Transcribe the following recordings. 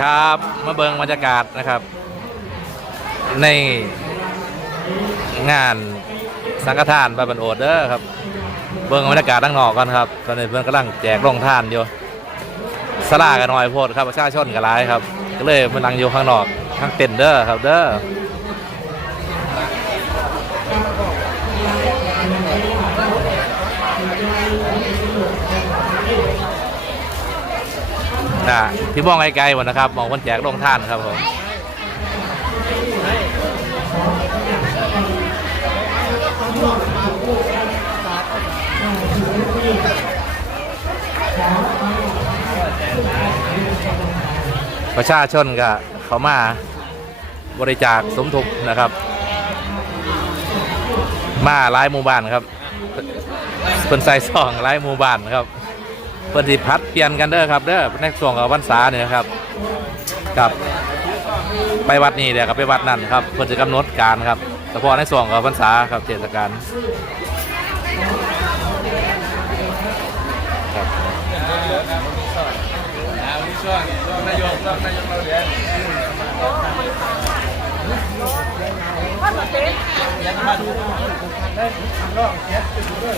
ครับมาเบิงบรรยากาศนะครับ ในงานสังฆทานบาบันโอดเด้อครับ เบิงบรรยากาศด้านนอกกันครับ ตอนนี้เพื่อนกำลังแจกโรงทานอยู่สลากันหน่อยโพดครับประชาชนกันหลายครับ ก็เลยมานั่งอยู่ข้างนอกข้างเต็นเด้อครับเด้อนะ ที่มองไกลๆหมดนะครับมองคนแจกโรงท่านครับผมประชาชนก็เขามาบริจาคสมทบนะครับ มาหลายหมู่บ้านครับเพิ่นใส่ซองหลายหมู่บ้านครับ เพิ่นสิพัดเปลี่ยนกันเด้อครับเด้อในช่วงกับวันษาเนี่ยครับกับ ไปวัดนี้เดี๋ยวกับไปวัดนั่นครับเพิ่นจะกำหนดการครับเฉพาะในช่วงกับวันษาครับเทศกาลครับ ได้ถึงคำร้องเจ็ดถึงด้วย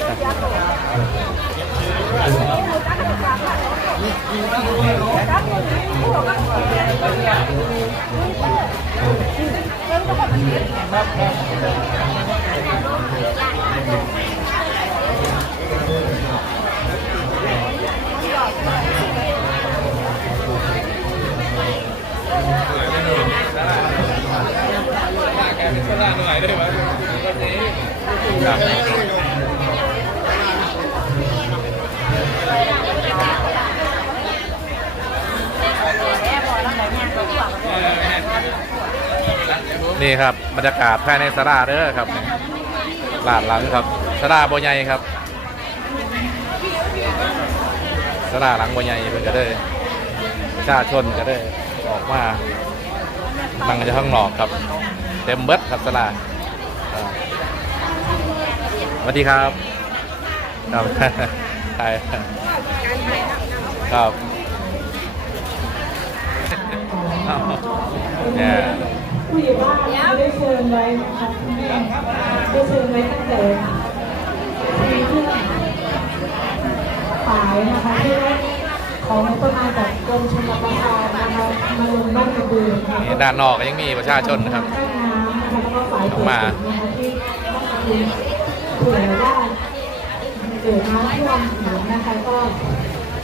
แกเป็นคนล่าหน่อยได้ไหม บนี่ครับบรรยากาศภายในสราเด้อครับลาดหลังครับสราบัวใหญ่ครับสราหลังบัวใหญ่เพิ่นก็ได้ชาชนก็ได้ออกมานั่งอยู่ข้างนอกครับ เต็มเบิดครับสรา วัสดีครับครับใช่ครับเนี่ยผู้ใหญ่บ้านได้เชิญไว้นะคะคุณแม่ได้เชิญไว้ตั้งแต่ปีที่ปลายนะคะที่ว่าของงบประมาณจากกรมชลประทานนะคะมาลงบ้านกระบือนะคะนี่ด้านนอกก็ยังมีประชาชนนะครับใต้น้ำนะคะแล้วก็ฝ่ายออกมานะคะที่ต้องทำเผื่อว่าเกิดน้ำท่วมถึงนะคะก็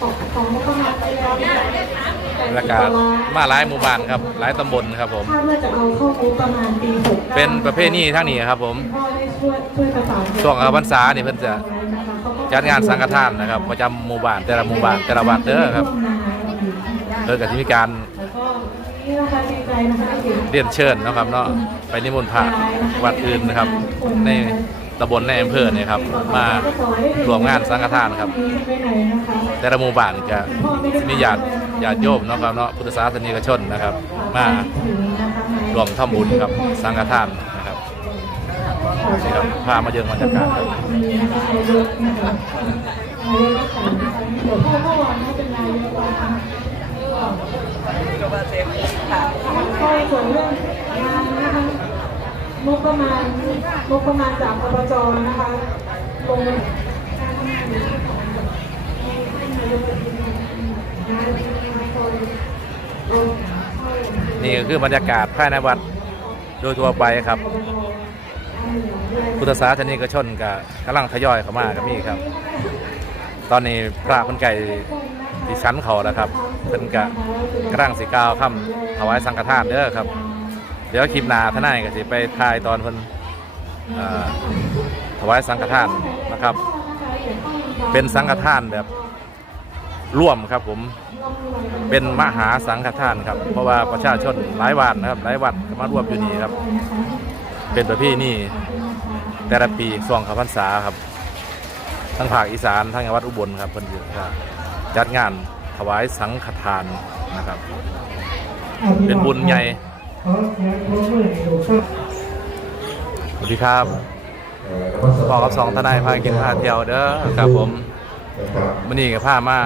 ตกของงบประมาณไปแล้วนะคะบรรยากาศมาหลายหมู่บ้านครับ หลายตำบลครับผมคาดว่าจะเอาเข้างบประมาณปีหกเป็นประเภทนี้ทั้งนี้ครับผมพ่อได้ช่วยช่วยประสานช่วงออกพรรษานี่เพิ่นจะจัดงานสังฆทานนะครับประจำหมู่บ้านแต่ละหมู่บ้านแต่ละวัดเด้อครับเพิ่นก็สิมีการแล้วก็นี่นะคะดีใจนะคะได้เห็นเรียนเชิญเนาะครับเนาะไปนิมนต์พระวัดอื่นนะครับ ใน ตำบลในอำเภอเนี่ยครับมารวมงานสังฆทานครับไปไหนนะคะแต่ละหมู่บ้านก็มีญาติญาติโยมเนาะครับเนาะพุทธศาสนิกชนนะครับ มารวมทำบุญครับสังฆทานนะครับนี่ครับพามาเยือนบรรยากาศครับ ประมาณงบประมาณจากอบจนะคะลงนี่ก็คือบรรยากาศภายในวัดโดยทั่วไปครับ พุทธศาสนิกชนก็กำลังทยอยเข้ามากับมีครับ ตอนนี้พระคนไก่ที่ชั้นเขาแล้วครับเพิ่นก็กำลังสิกาวคำถวายสังฆทานเด้อครับ เดี๋ยวคลิปหน้าท่านายก็สิไปถ่ายตอนเพิ่นอ่อถวายสังฆทานนะครับ เป็นสังฆทานแบบร่วมครับผมเป็นมหาสังฆทานครับ เพราะว่าประชาชนหลายวันนะครับ หลายวัดก็มาร่วมอยู่นี่ครับ เป็นประเพณีแต่ละปีส่วงข้าพรรษาครับ ทั้งภาคอีสานทั้งจังหวัดอุบลครับเพิ่นอยู่ก็จัดงานถวายสังฆทานนะครับ เป็นบุญใหญ่ สวัสดีครับบอกกับสองทนายพากินพาเที่ยวเด้อครับผมมื่อนี้ก็พามา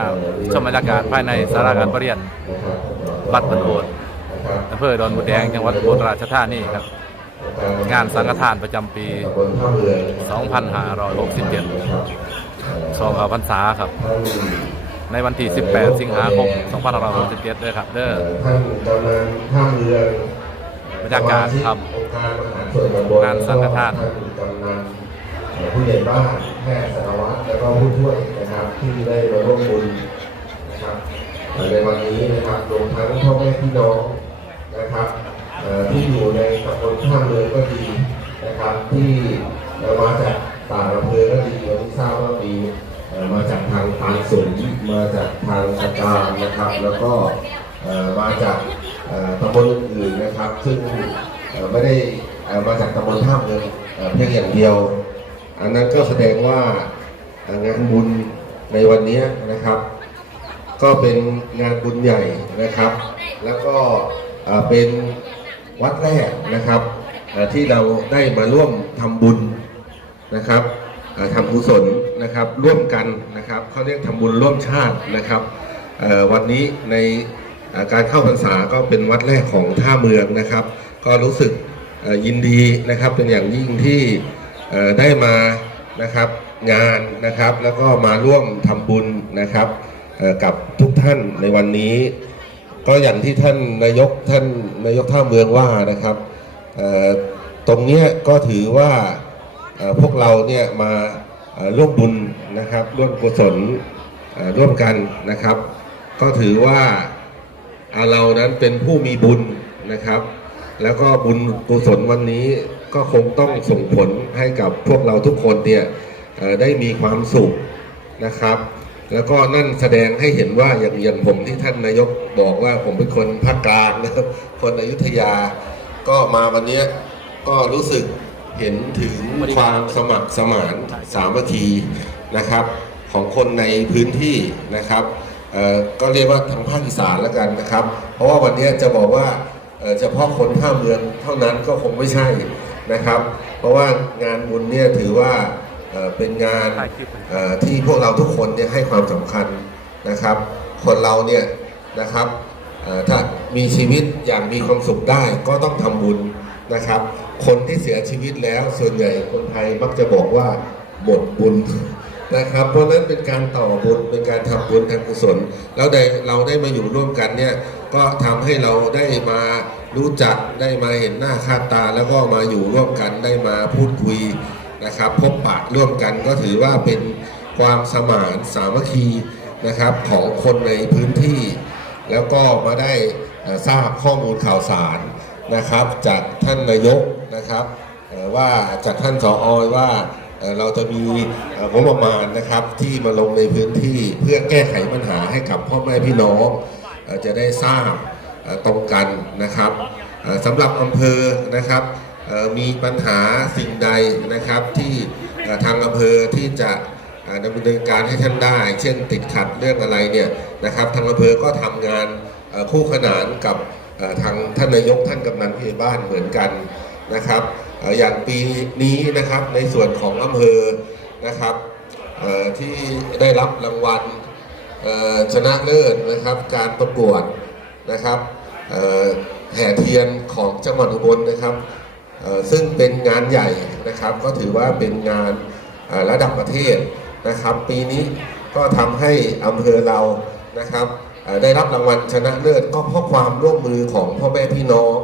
ชมบรรยากาศภายในสาราการประเรียนบัตรพนโอดอำเภอดอนบุแดงจังหวัดอุบลราชธานีครับ งานสังฆทานประจำปี 2567 สองพรรษาครับ ในวันที่ 18 สิงหาคม 2567ด้วยครับ เด้อท่านกำนันท่าเรือ รรยากาศครับองค์การมหาส่วนตำบลงานสังฆทานแล้วก็ท่านกำนันเอ่อผู้ใหญ่บ้านแพทย์สารวัตรแล้วก็ผู้ช่วยนะครับ ที่ได้มาร่วมบุญนะครับเอ่อในวันนี้นะครับรวมทั้งพ่อแม่พี่น้องนะครับเอ่อที่อยู่ในตำบลท่าเรือก็ดีนะครับ ที่เอ่อมาจากต่างอำเภอก็ดีวันนี้ทราบว่ามีเอ่อมาจากทางปานสุนมาจากทางสการนะครับ แล้วก็เอ่อมาจากเอ่อ ตำบลอื่นๆนะครับ ซึ่งไม่ได้มาจากตำบลท่าเรือเอ่อเพียงอย่างเดียว อันนั้นก็แสดงว่างานบุญในวันนี้นะครับ ก็เป็นงานบุญใหญ่นะครับ แล้วก็เป็นวัดแรกนะครับที่เราได้มาร่วมทำบุญนะครับทำกุศลนะครับร่วมกันนะครับเขาเรียกทำบุญร่วมชาตินะครับวันนี้ใน การเข้าพรรษาก็เป็นวัดแรกของท่าเมืองนะครับ ก็รู้สึกยินดีนะครับเป็นอย่างยิ่งที่ได้มานะครับงานนะครับ แล้วก็มาร่วมทำบุญนะครับกับทุกท่านในวันนี้ ก็อย่างที่ท่านนายกท่านนายกท่าเมืองว่านะครับตรงเนี้ยก็ถือว่าพวกเราเนี่ยมาร่วมบุญนะครับร่วมกุศลร่วมกันนะครับ ก็ถือว่า เรานั้นเป็นผู้มีบุญนะครับ แล้วก็บุญกุศลวันนี้ก็คงต้องส่งผลให้กับพวกเราทุกคนเนี่ยได้มีความสุขนะครับ แล้วก็นั่นแสดงให้เห็นว่าอย่างอย่างผมที่ท่านนายกบอกว่าผมเป็นคนภาคกลางนะครับคนอยุธยา ก็มาวันนี้ก็รู้สึกเห็นถึงความสมัครสมานสามัคคีนะครับ ของคนในพื้นที่นะครับ ก็เรียกว่าทางภาคอีสานแล้วกันนะครับ เพราะว่าวันนี้จะบอกว่าเอ่อเฉพาะคนท่าเมืองเท่านั้นก็คงไม่ใช่นะครับ เพราะว่างานบุญเนี่ยถือว่าเป็นงานที่พวกเราทุกคนเนี่ยให้ความสำคัญนะครับ คนเราเนี่ยนะครับถ้ามีชีวิตอย่างมีความสุขได้ก็ต้องทำบุญนะครับ คนที่เสียชีวิตแล้วส่วนใหญ่คนไทยมักจะบอกว่าหมดบุญ นะครับ เพราะนั้นเป็นการต่อบุญเป็นการทำบุญทางกุศล แล้วได้เราได้มาอยู่ร่วมกันเนี่ยก็ทำให้เราได้มารู้จักได้มาเห็นหน้าค่าตา แล้วก็มาอยู่ร่วมกันได้มาพูดคุยนะครับ พบปะร่วมกันก็ถือว่าเป็นความสมานสามัคคีนะครับของคนในพื้นที่ แล้วก็มาได้ทราบข้อมูลข่าวสารนะครับ จากท่านนายกนะครับว่าจากท่านสออว่า เราจะมีงบประมาณนะครับที่มาลงในพื้นที่เพื่อแก้ไขปัญหาให้กับพ่อแม่พี่น้องจะได้ทราบตรงกันนะครับสำหรับอำเภอนะครับมีปัญหาสิ่งใดนะครับที่ทางอำเภอที่จะดำเนินการให้ท่านได้ เช่นติดขัดเรื่องอะไรเนี่ยนะครับทางอำเภอก็ทำงานคู่ขนานกับทางท่านนายกท่านกำนันผู้ใหญ่บ้านเหมือนกันนะครับ อย่างปีนี้นะครับในส่วนของอำเภอนะครับที่ได้รับรางวัลชนะเลิศนะครับการประกวดนะครับแห่เทียนของจังหวัดอุบลนะครับซึ่งเป็นงานใหญ่นะครับ ก็ถือว่าเป็นงานระดับประเทศนะครับ ปีนี้ก็ทำให้อำเภอเรานะครับได้รับรางวัลชนะเลิศก็เพราะความร่วมมือของพ่อแม่พี่น้อง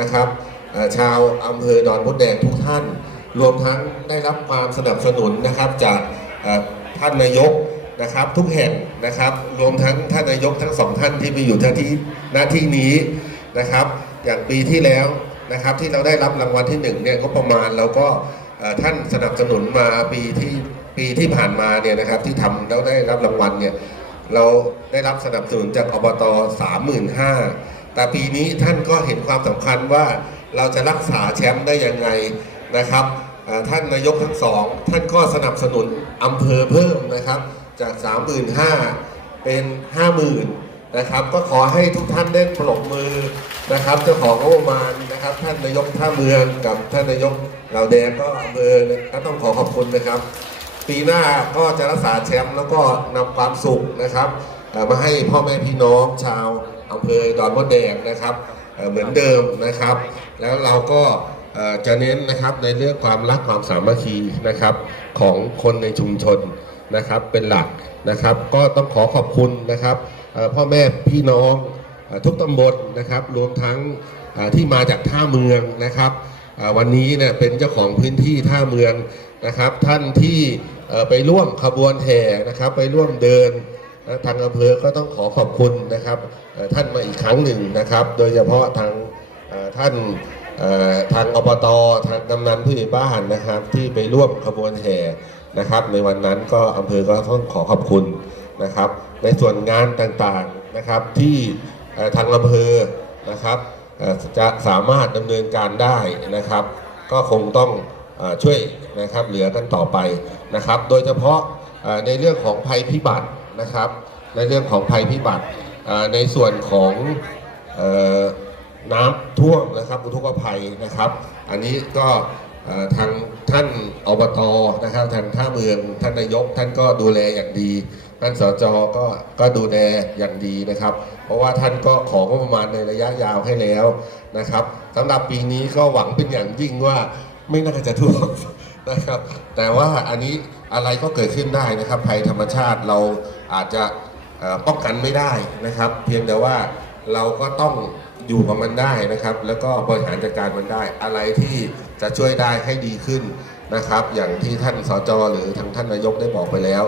นะครับ ชาวอำเภอดอนมดแดงทุกท่าน รวมทั้งได้รับความสนับสนุนนะครับจากท่านนายกนะครับทุกแห่งนะครับรวมทั้งท่านนายกทั้งสองท่านที่มีอยู่ที่หน้าที่นี้นะครับ อย่างปีที่แล้วนะครับที่เราได้รับรางวัลที่หนึ่งเนี่ยก็ประมาณเราก็ท่านสนับสนุนมาปีที่ปีที่ผ่านมาเนี่ยนะครับที่ทำแล้วได้รับรางวัลเนี่ยเราได้รับสนับสนุนจากอบตสามหมื่นห้าแต่ปีนี้ท่านก็เห็นความสำคัญว่า เราจะรักษาแชมป์ได้ยังไงนะครับท่านนายกทั้งสองท่านก็สนับสนุนอำเภอเพิ่มนะครับ จาก 35,000 เป็น 50,000นะครับ ก็ขอให้ทุกท่านได้ปรบมือนะครับเจ้าของงบประมาณนะครับ ท่านนายกท่าเมืองกับท่านนายกเหล่าแดงก็อำเภอก็ต้องขอขอบคุณนะครับ ปีหน้าก็จะรักษาแชมป์แล้วก็นำความสุขนะครับมาให้พ่อแม่พี่น้องชาวอำเภอดอนมดแดงนะครับ เหมือนเดิมนะครับ แล้วเราก็จะเน้นนะครับในเรื่องความรักความสามัคคีนะครับของคนในชุมชนนะครับเป็นหลักนะครับ ก็ต้องขอขอบคุณนะครับพ่อแม่พี่น้องทุกตำบลนะครับ รวมทั้งที่มาจากท่าเมืองนะครับวันนี้เนี่ยเป็นเจ้าของพื้นที่ท่าเมืองนะครับ ท่านที่ไปร่วมขบวนแห่นะครับ ไปร่วมเดิน ทางอำเภอก็ต้องขอขอบคุณนะครับท่านมาอีกครั้งหนึ่งนะครับ โดยเฉพาะทางท่านทางอบตทางกำนันผู้ใหญ่บ้านนะครับ ที่ไปร่วมขบวนแห่นะครับ ในวันนั้นก็อำเภอก็ต้องขอขอบคุณนะครับ ในส่วนงานต่างๆนะครับที่ทางอำเภอนะครับจะสามารถดำเนินการได้นะครับ ก็คงต้องอช่วยนะครับเหลือกันต่อไปนะครับ โดยเฉพาะในเรื่องของภัยพิบัติ นะครับ ในเรื่องของภัยพิบัติในส่วนของน้ำท่วมนะครับอุทกภัยนะครับ อันนี้ก็ทางท่านอบตนะครับทางท่าเมืองท่านนายกท่านก็ดูแลอย่างดี ท่านสจก็ก็ดูแลอย่างดีนะครับ เพราะว่าท่านก็ของงบประมาณในระยะยาวให้แล้วนะครับสำหรับปีนี้ก็หวังเป็นอย่างยิ่งว่าไม่น่าจะท่วมนะครับ แต่ว่าอันนี้อะไรก็เกิดขึ้นได้นะครับภัยธรรมชาติเรา อาจจะป้องกันไม่ได้นะครับ เพียงแต่ว่าเราก็ต้องอยู่กับมันได้นะครับ แล้วก็บริหารจัดการมันได้ อะไรที่จะช่วยได้ให้ดีขึ้นนะครับ อย่างที่ท่านสจหรือทางท่านนายกได้บอกไปแล้ว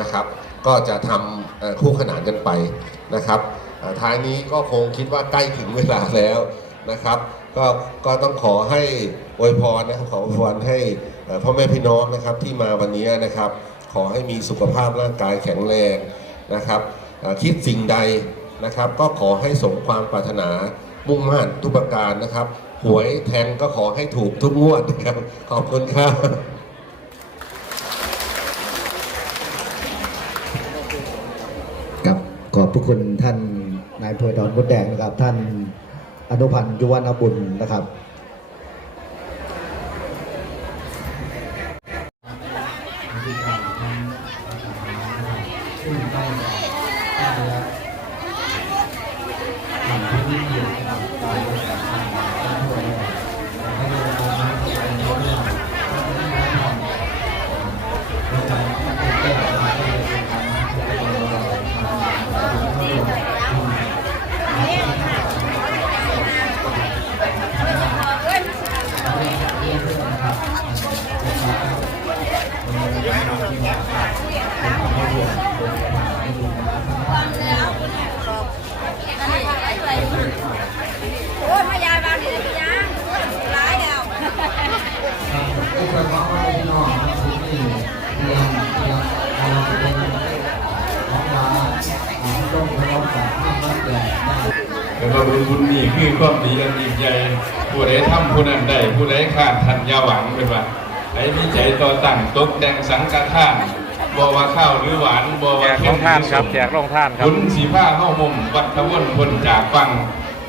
นะครับ ก็จะทำคู่ขนานกันไปนะครับท้ายนี้ก็คงคิดว่าใกล้ถึงเวลาแล้วนะครับ ก็ก็ต้องขอให้อวยพรนะครับขออวยพรให้พ่อแม่พี่น้องนะครับที่มาวันนี้นะครับ ขอให้มีสุขภาพร่างกายแข็งแรงนะครับ คิดสิ่งใดนะครับ ก็ขอให้สมความปรารถนามุ่งมั่นทุกประการนะครับ หวยแทงก็ขอให้ถูกทุกงวดนะครับ ขอบคุณครับครับขอบพระคุณท่านนายเภอดอนมดแดงนะครับ ท่านอนุพันธ์ยุวนาบุญนะครับ แต่ว่าบุญบุญนี่คือความดีอันยิ่งใหญ่ผู้ใดทำผู้นั้นได้ผู้ใดขาดทันอยาหวังเป็นว่าไอ้มีใจต่อตั้งตกแต่งสังฆทานบ่ว่าข้าวหรือหวานบ่แจว่ากรองท่านครับแจกรองท่านครับบุญสีผ้าเข้ามุมวัดขวนคนจากฟัง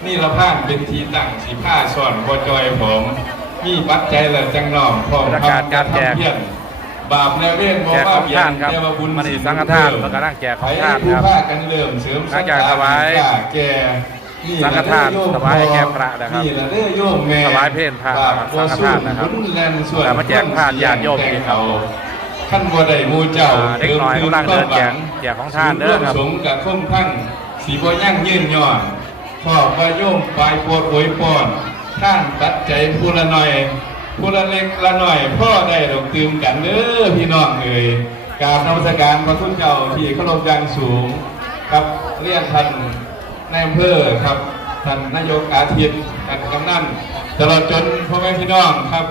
นี่ละพานเป็นทีตั้งสีผ้าซ่อนบ่จอยผม มีปัจจัยและจังน้อมพร้อมบรรยากาศการแจก ทำเพียรบาปแนวเวรบ่แจกว่าของเบียท่านครับแต่ว่าบุญมันนี่ศีลสังฆทานเพิ่มแล้วก็นั่งแจกของให้ท่านผู้ครับพากันเริ่มเสริมหลังจากถวายแก่สังฆทานถวายให้แก่พระนะครับนี่ละเด้อโยมแม่ถวายเพลพระบาปสังฆทานนะครับบุญแลนส่วนแล้วมาแจกพระญาติโยมอีกครับท่านบ่ได้หมู่เจ้าอ่าเด็กน้อยกำลังเดินแจกแจกของทานเด้อครับ สงฆ์กับคมพังสีบ่ยั่งยืนย่อนพ่อว่าโยมปลายโพดโวยพร ท่านตัดใจผู้ละหน่อยผู้ละเล็กละหน่อยพ่อได้ดอกตืมกันเด้อพี่น้องเอ่ยกราบนมัสการพระคุณเจ้าที่เคารพอย่างสูง ครับเรียนท่านนายอำเภอครับท่านนายกอาทิตย์ท่านกำนันตลอดจนพ่อแม่พี่น้องครับ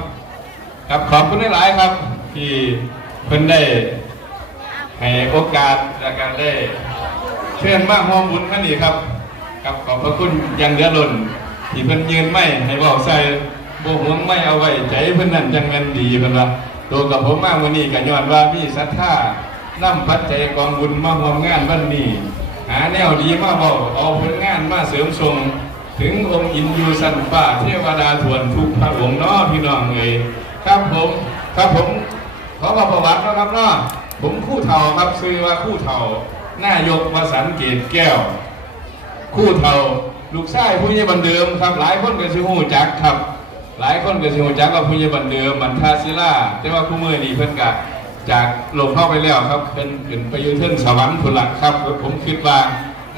ครับขอบคุณหลายครับ ที่เพิ่นได้ให้โอกาสและการได้เชิญมาห้อมบุญขันนี้ครับ ครับขอบพระคุณอยังเหลือล้น ที่เพิ่นยืนไม่ให้บอกใส่โบหวงไม่เอาไว้ใจเพิ่นนั่นจังแม่นดีเพิ่นว่าตัวกับผมมาวันนี้ก็ย้อนว่ามีศรัทธานำปัจจัยกองบุญมาร่วมงานวันนี้หาแนวดีมาบอกเอาผลงานมาเสริมทรงถึงองค์อินยูสันฟ้าเทวดาทวนทุกพระองค์เนาะพี่น้องเอ้ยครับผมครับผมขอบอกประวัตินะครับเนาะผมคู่เฒ่าครับซื้อว่าคู่เฒ่านายกวสันเกตแก้ว คู่เท่า ลูกชายผู้ใหญ่บันเดิมครับ หลายคนก็สิฮู้จักครับ หลายคนก็สิฮู้จักว่าผู้ใหญ่บันเดิมบันทาศิลาแต่ว่าผู้มือนี้เพิ่นก็จากลงเข้าไปแล้วครับเพิ่นขึ้นไปอยู่เทิงสวรรค์พุ่นละครับ ผมคิดว่า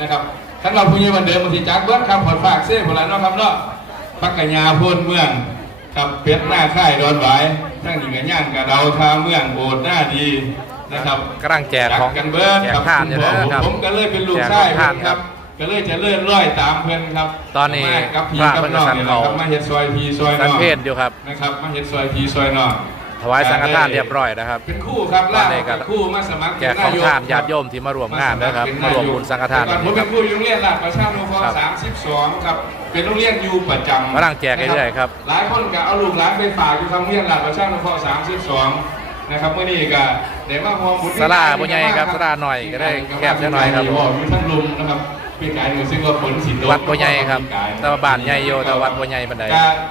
นะครับท่านเราผู้ใหญ่บันเดิมบางทีจักเบิดครับผลฝากเส้พุ่นละเนาะครับเนาะปักกะยาพ่นเมืองครับเป็ดหน้าค่ายดอนหวายทั้งนี้ก็ย่านกะเดาทาเมืองโอดหน้าดีนะครับกำลังแจกของกันเบิร์ดแจคกรับทานอยู่คุณพ่อนะครับผมก็เลยเป็นลูกแจกชายทานเพิ่นคครัรับบ ก็เลยจะเลื่อนร้อยตามเพื่อนครับตอนนี้มากับพี่พระกับเพิ่นก็น้องสั่นเนี่ยนะเขาครับมาเฮ็ดซอยพีซอยสัน้นองเพศอยู่ครับนะครับมาเฮ็ดซอยพีซอยน้องถวายสังฆทานเรียบร้อยนะครับ เป็นคู่ครับตอนนี้ก็เป็นคู่มาสมัครแจกของทานญาติโยมที่มาร่วมงานนะครับเป็มาร่วมบุญสังฆทานแต่ก่อนผมคเป็รันบครูอยู่โรงเรียนราชประชานุเคราะครับห์32ครับเป็นโรงเรียนอยู่ประจำกำลังแจกเรื่อยๆครับหลายคนก็เอาลูกหลานไปฝากอยู่ทางโรงเรียนราชประชานุเคราะห์32นะครับเมื่อนี้ก็ได้มาร่วมบุญศาลาบ่ใหญ่ครับศาลาหน่อยก็ได้แคบจักหน่อยครับอยู่ทั้งลุมนะครับ ปีกายหนึ่งซึ่งว่าผลสินวัดบัวใหญ่ครับตาบานใหญ่โยแต่ว่าวัดบัวใหญ่บันได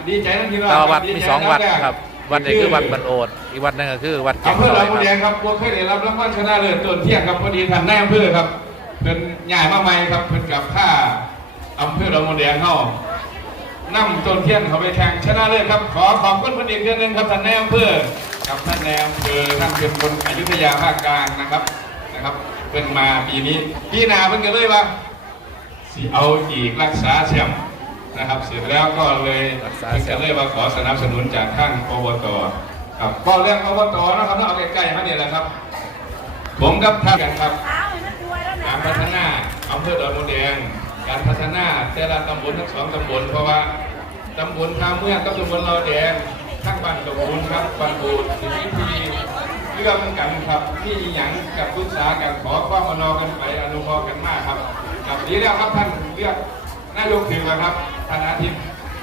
ดีใจนะพี่น้องแต่ว่าวัดมีสองวัดครับ วัดหนึงคือวัดบันโอดอีกวัดหนึงก็คือวัดแก่งอำเภอเรายคแดรับงครับพวกเคยได้รับรางวัลชนะเลิศต้นเที่ยงครับพอดีท่านนายอำเภอครับเพิ่นย้ายมาใหมครับเพิ่นกับข้าอำเภอเราแดงเข้านำต้นเทียนเขาไปแข่งชนะเลิศครับ ขอขอบคุณพิ่นอีกเดือนหนึงครับท่านนายอำเภอกับท่านนายอำเภอท่านเป็นคนอยุธยาภาคกลางนะครับนะครับเพิ่นมาปีนี้ปีหน้าเพิ่นก็เลยว่า สิเอาอีกรักษาแชมป์นะครับ เสร็จแล้วก็เลยรักษาเพิ่งแชจะมป์เลยมาขอสนับสนุนจากข้างอบตครับก็เรื่องอบตนะครับเอาใกล้ๆมาเนี่ยแหละครับ ผมกับท่านกันครับเท้าให้มันด้วยแล้วนะการพัฒนาอำเภอดอนมนแดง การพัฒนาแต่ละตำบลทั้งสองตำบลเพราะว่าตำบลท่าเมืองกับตำบลเราแดงทั้งบ้านตำบลครับบ้านบูดสิวิธีเรื่องกันครับที่หยังกับปรึกษากันขอความอนอกันไปอนุเคราะห์กันมากครับ ครับดีแล้วครับท่านเลือกนายกถึงแล้วครับธนาทิพย์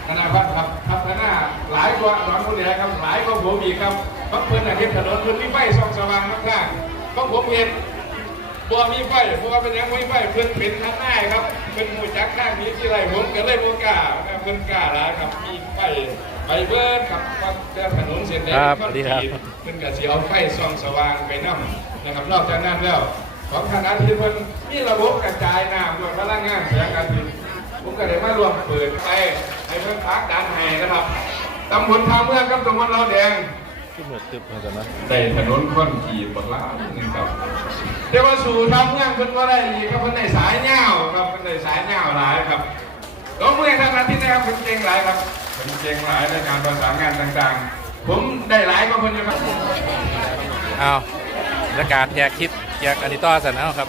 ธนาพัฒน์ครับพัฒนาหลายกว่าดอนมนแดงครับหลายกว่าผมอีกครับบางเพื่อนอาทิตย์ถนนเพื่อนมีไฟส่องสว่างมากๆบางผมเห็นบัวมีไฟเพราะว่าเป็นหยังมีไฟเพิ่นเป็นทางง่ายครับเพิ่นหูจักข้างนี้ที่ไรผมก็เลยบ่กล้าครับเพิ่นกล้าหลายครับมีไฟไปเบิดครับครับแต่ถนนเส้นแดงครับคอนสวัสดีกครับรีตเพิ่นก็สิเอาไฟส่องสว่างไปนํนะครับนอกจากนั้นแล้ว ของคณะที่เพิ่นมีระบบกระจายน้ำด้วยพลังงานแสงอาทิตย์ผมก็ได้มาร่วมเปิดไฟให้เพิ่นพักดันให้นะครับตำบลทางเมืองครับตำบลเราแดงที่มือตึบมือนกันนะได้ถนนคอนกรีตบักลานึ่งครับแต่ว่าสู่ทำงานเพิ่นว่าได้อีครับเพิ่นได้สายเงาครับเพิ่นได้สายเงาหลายครับตัวเมืองทางอาทิตย์นะครับเพิ่นเก่งหลายครับเพิ่นเก่งหลายในการประสานงานต่างๆ ผมได้หลายกว่าเพิ่นอยู่ครับเอาบรรยากาศแจกคลิ ปแจกอันนี้ต่อสันเอาครับ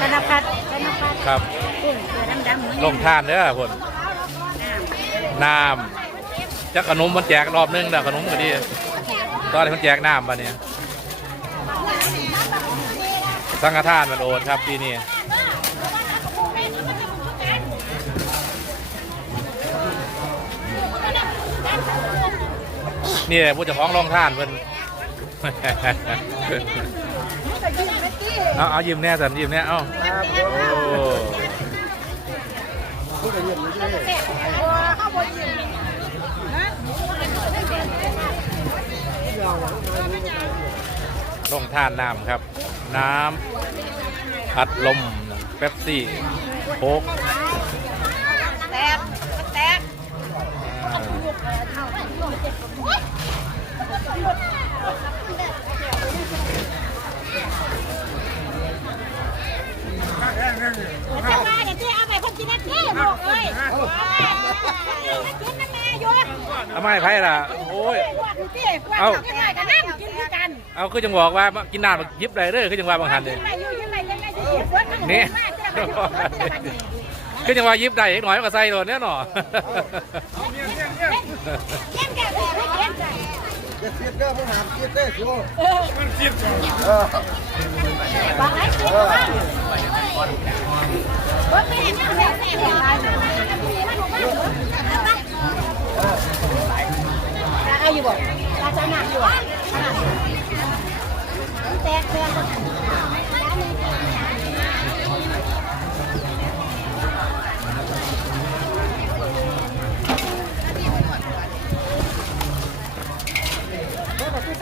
ธนพัฒน์ธนพัฒน์ครับกุ้งเสือดำๆเหมือนลงทานเด้อผลน้ำจักขนมมันแจกรอบนึงแล้วขนมก็ดีตอนนี้มันแจกน้ำปะเนี่ยสังฆทานมันโอนครับปีนี้นี่แหละผู้เจ้าของโรงทานเพิ่น เอาเอายิ้มแน่สันยิ้มแน่เอาโอ้ลงทานน้ำครับ น้ำพัดลมเป๊ปซี่โค้กแตกแตกอ่า จะมาเดี๋ยวจะเอาไปคนกินนาทีบอกเลยกินมันม่อยู่เอาไมไพ่ล่ะ โอ้ยเอากินอะไรกันนั่งกินด้วยกัน เอาคือจังบอกว่ากินน้ำยิบไรเด้อคือจังว่าบางหันเลยนี่กันอยู่เจอกันอยู่คือจังว่ายิบได้อีกหน่อยก็ใส่โดนเนี่ยหนอ จะเสียเด้อมึงหามเสียเด้อโยบอกให้กินบ้างรถไม่เห็นยังแซ่บแซ่บอะไรเอาอยู่บ่ราชาหนักอยู่อะแตกแตก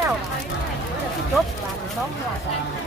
เจ้าจบวันสองหัว